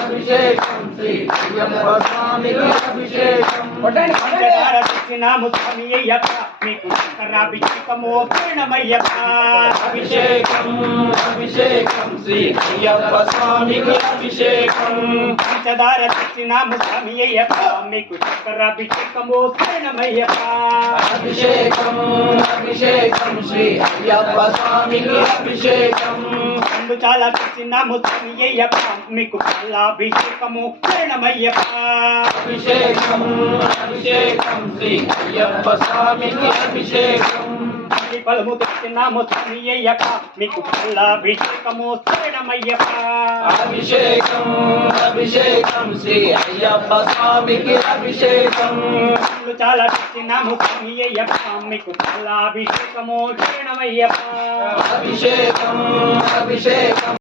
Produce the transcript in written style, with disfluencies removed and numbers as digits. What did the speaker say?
అభిషేకం శ్రీ అయ్యప్ప స్వామికి అభిషేకం పంచదారము స్వామి అయ్యప్ప మీకు శంకరాభిషేకము పూర్ణమయ్యప్ప అభిషేకం అభిషేకం శ్రీ అయ్యప్ప స్వామికి అభిషేకం పంచదార తెచ్చినాము స్వామి అయ్యప్ప మీకు శంకరాభిషేకము పూర్ణమయ్యప్ప అభిషేకం అభిషేకం శ్రీ అయ్యప్ప స్వామికి అభిషేకం పండు చాలా తెచ్చినాము స్వామి అయ్యప్ప మీకు పాలాభిషేకము పూర్ణమయ్యప్ప అభిషేకం అభిషేకం శ్రీ అయ్యప్ప స్వామికి అభిషేకం పలుము తెచ్చినాము స్వామి అయ్యప్ప మీకు పాలాభిషేకము పూర్ణమయ్యప్ప అభిషేకం అభిషేకం శ్రీ అయ్యప్ప స్వామికి అభిషేకం పండ్లు చాలా తెచ్చినాము స్వామి అయ్యప్ప మీకు పాలాభిషేకము పూర్ణమయ్యప్ప అభిషేకం అభిషేకం